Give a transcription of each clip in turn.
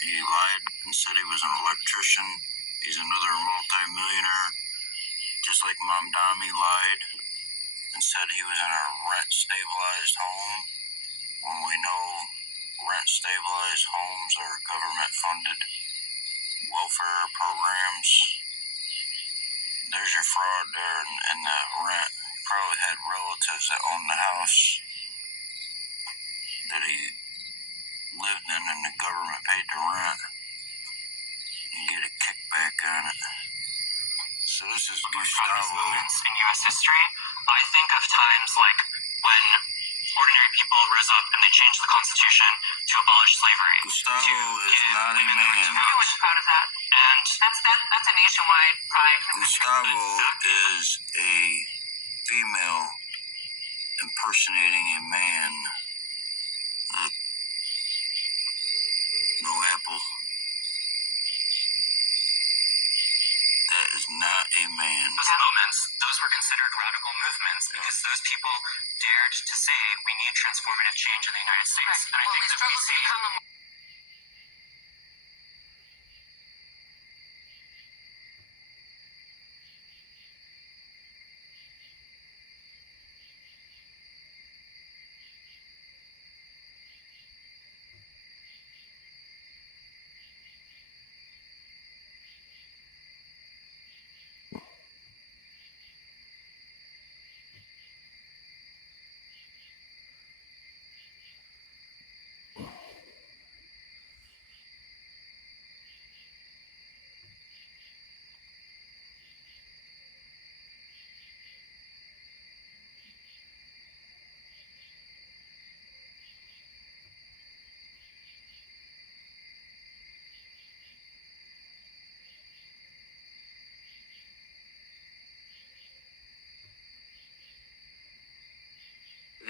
He lied and said he was an electrician. He's another multi-millionaire, just like Mamdani lied and said he was in a rent-stabilized home, when we know rent-stabilized homes are government-funded welfare programs. There's your fraud there in that rent. He probably had relatives that owned the house that he lived in, and the government paid the rent. You get a kickback on it. So this is Gustavo. Moments in U.S. history, I think of times like when ordinary people rose up and they changed the Constitution to abolish slavery. Gustavo is not a man. I was proud of that, and that's a nationwide pride. Gustavo is a female impersonating a man. Look, no apple. That is not a man. Those moments, those were considered radical movements because those people dared to say we need transformative change in the United States. Right. And I think that we see.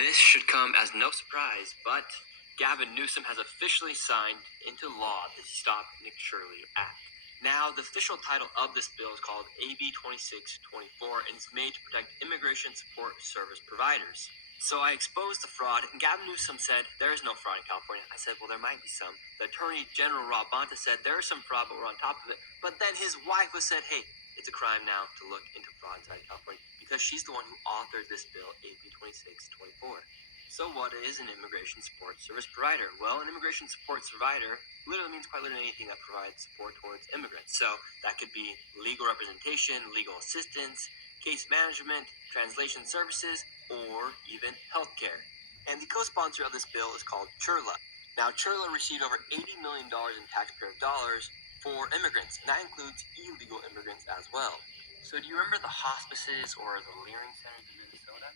This should come as no surprise, but Gavin Newsom has officially signed into law the Stop Nick Shirley Act. Now, the official title of this bill is called AB 2624, and it's made to protect immigration support service providers. So I exposed the fraud, and Gavin Newsom said there is no fraud in California. I said, well, there might be some. The Attorney General Rob Bonta said there is some fraud, but we're on top of it. But then his wife was said, hey, it's a crime now to look into fraud inside California, because she's the one who authored this bill, AB 2624. So what is an immigration support service provider? Well, an immigration support provider literally means quite literally anything that provides support towards immigrants. So that could be legal representation, legal assistance, case management, translation services, or even healthcare. And the co-sponsor of this bill is called CHRLA. Now, CHRLA received over $80 million in taxpayer dollars for immigrants, and that includes illegal immigrants as well. So do you remember the hospices or the Leering Centers in Minnesota?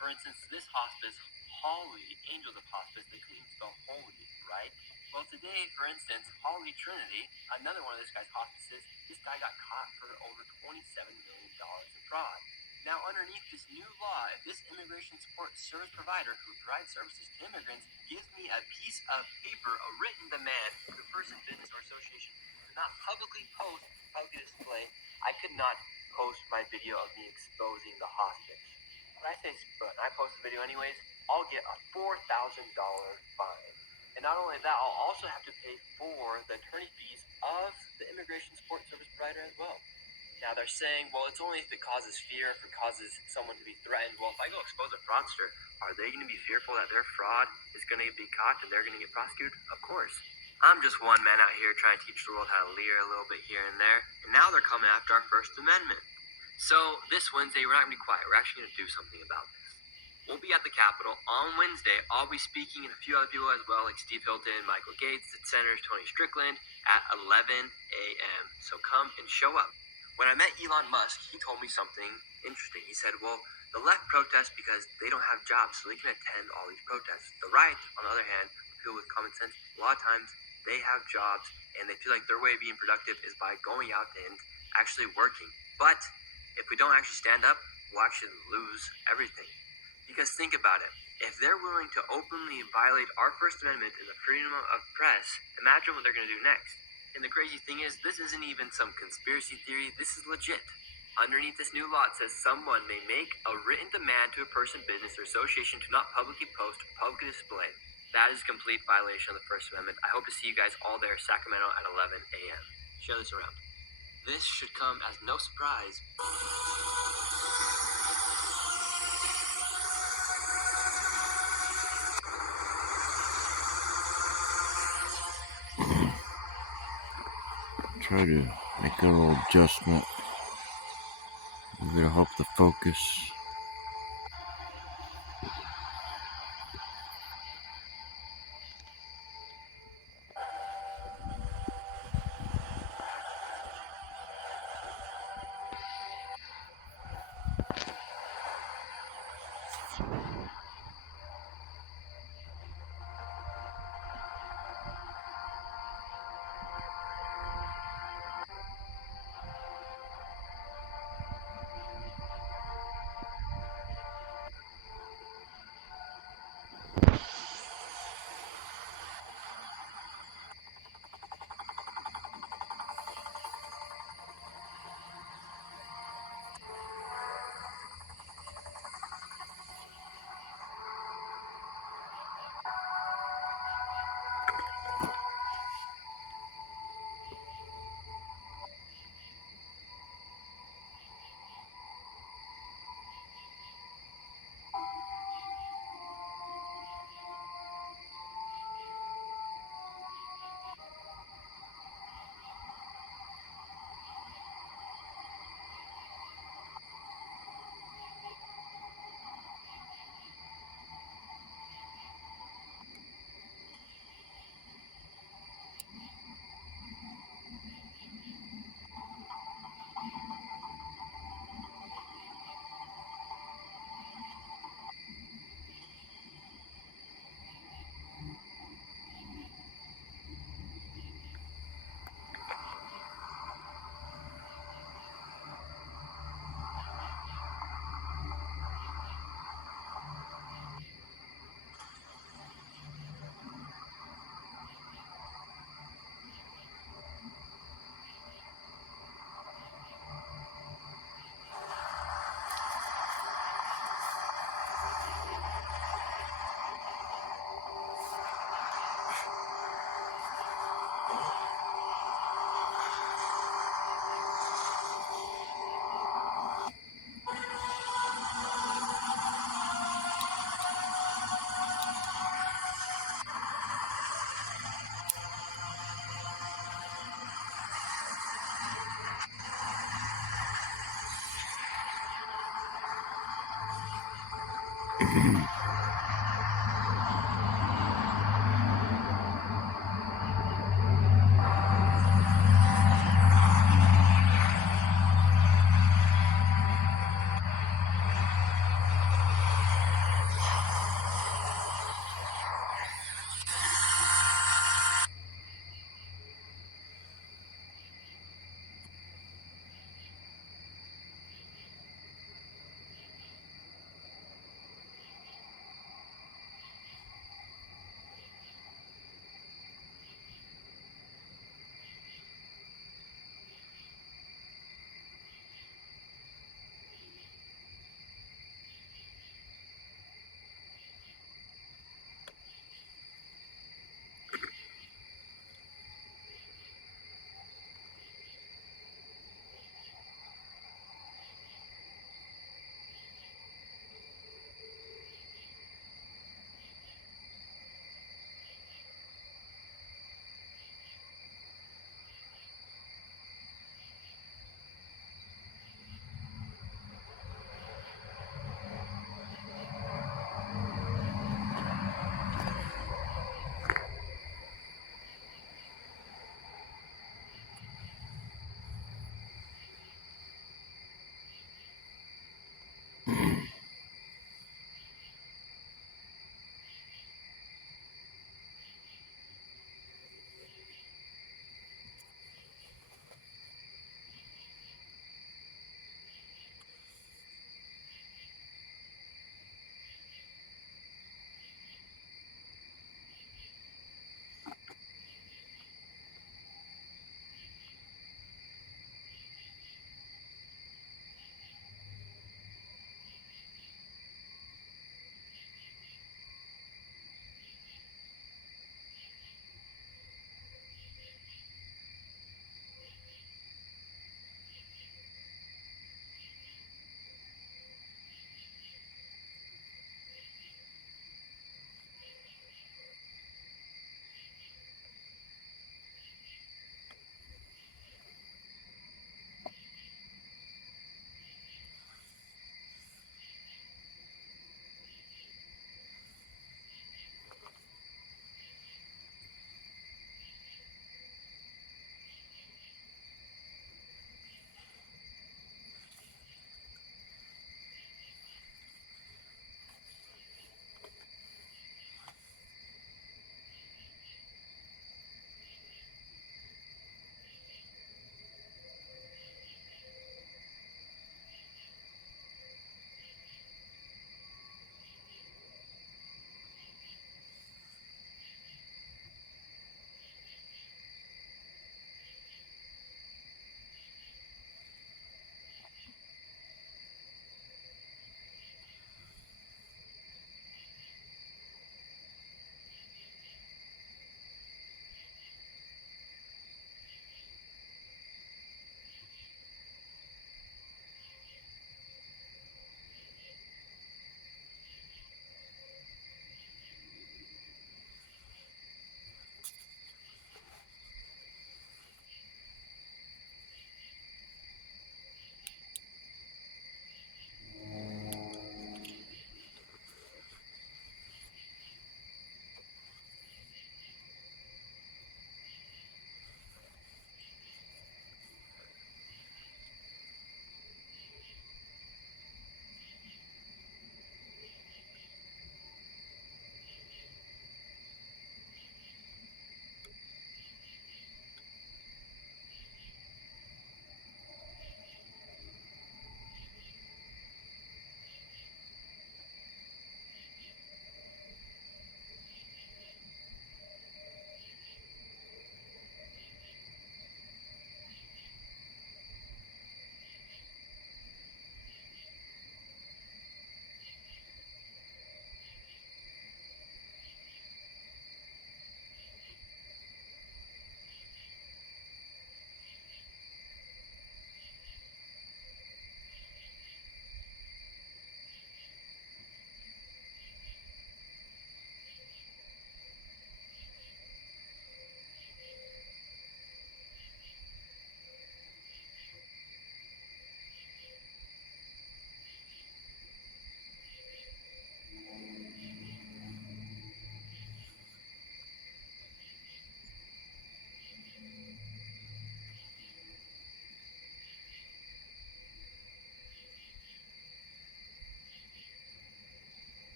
For instance, this hospice, Holly, Angels of Hospice, they couldn't even spell holy, right? Well, today, for instance, Holly Trinity, another one of this guy's hospices, this guy got caught for over $27 million in fraud. Now, underneath this new law, if this immigration support service provider who provides services to immigrants gives me a piece of paper, a written demand to a person, business, or association to not publicly post, publicly display, I could not post my video of me exposing the hospice. When I say I post the video anyways, I'll get a $4,000 fine. And not only that, I'll also have to pay for the attorney fees of the immigration support service provider as well. Now they're saying, well, it's only if it causes fear, if it causes someone to be threatened. Well, if I go expose a fraudster, are they going to be fearful that their fraud is going to be caught and they're going to get prosecuted? Of course. I'm just one man out here trying to teach the world how to leer a little bit here and there, and now they're coming after our First Amendment. So this Wednesday, we're not going to be quiet. We're actually going to do something about this. We'll be at the Capitol on Wednesday. I'll be speaking, and a few other people as well, like Steve Hilton, Michael Gates, the Senators, Tony Strickland, at 11 a.m. So come and show up. When I met Elon Musk, he told me something interesting. He said, well, the left protests because they don't have jobs, so they can attend all these protests. The right, on the other hand, people with common sense, a lot of times they have jobs, and they feel like their way of being productive is by going out and actually working. But if we don't actually stand up, we'll actually lose everything. Because think about it. If they're willing to openly violate our First Amendment and the freedom of press, imagine what they're going to do next. And the crazy thing is, this isn't even some conspiracy theory. This is legit. Underneath this new law, it says someone may make a written demand to a person, business, or association to not publicly post or publicly display That is a complete violation of the First Amendment. I hope to see you guys all there, Sacramento, at 11 a.m. Share this around. This should come as no surprise. Try to make a little adjustment. It'll help the focus.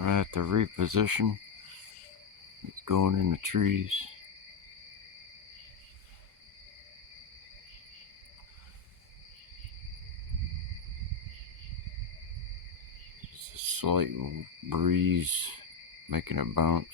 I have to reposition. It's going in the trees. It's a slight breeze making it bounce.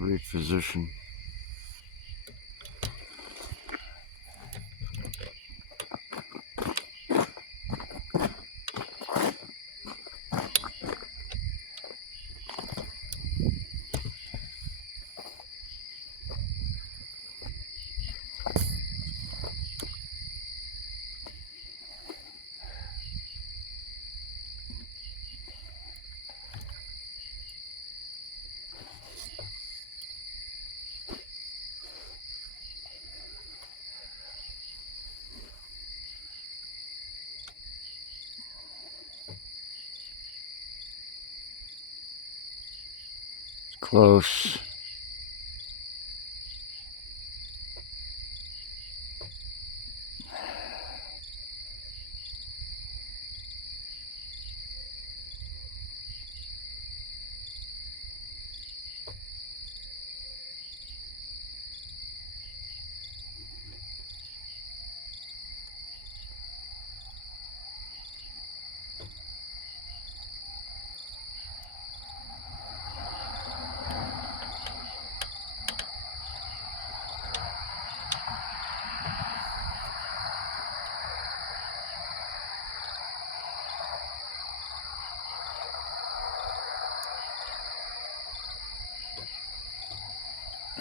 Reposition. Close.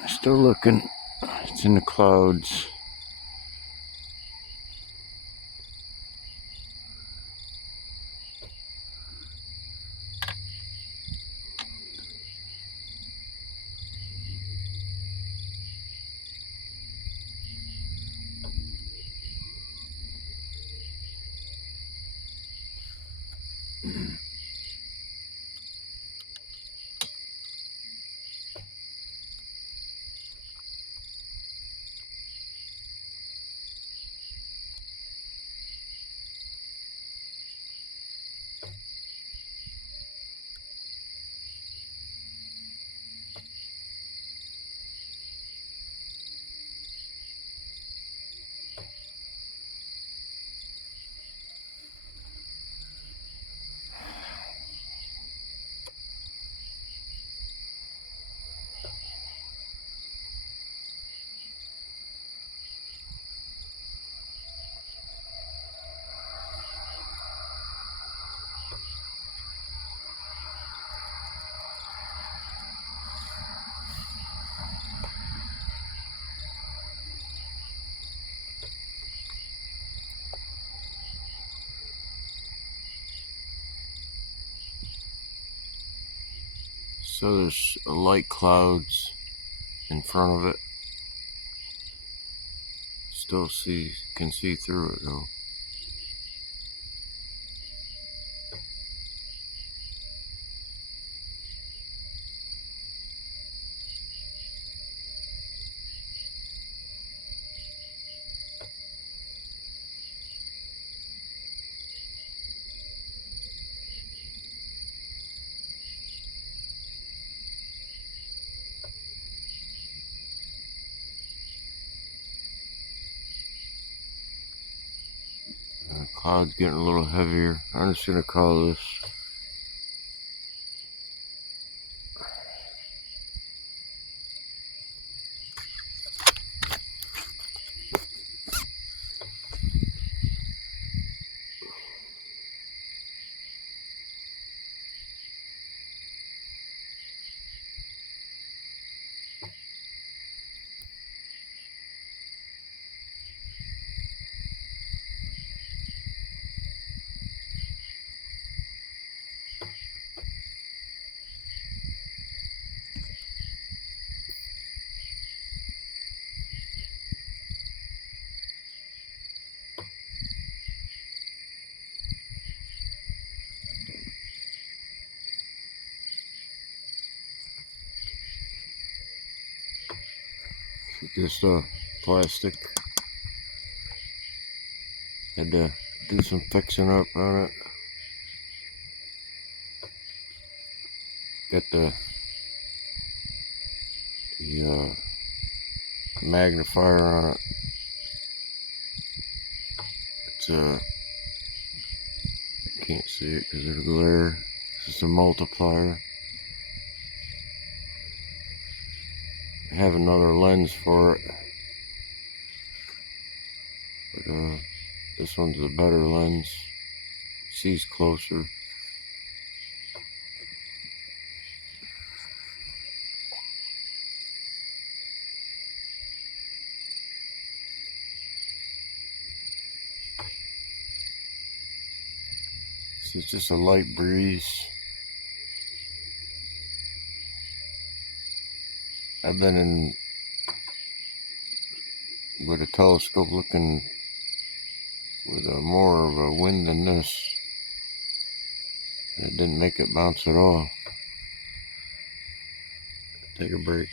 Still looking. It's in the clouds. So there's light clouds in front of it. Still can see through it though. pod's getting a little heavier. I'm just gonna call this plastic. Had to do some fixing up on it. Got the magnifier on it. It's can't see it because of the glare. This is a multiplier. I have another lens for it, but this one's a better lens. Sees closer. So it's just a light breeze. I've been in with a telescope looking with more of a wind than this. And it didn't make it bounce at all. Take a break.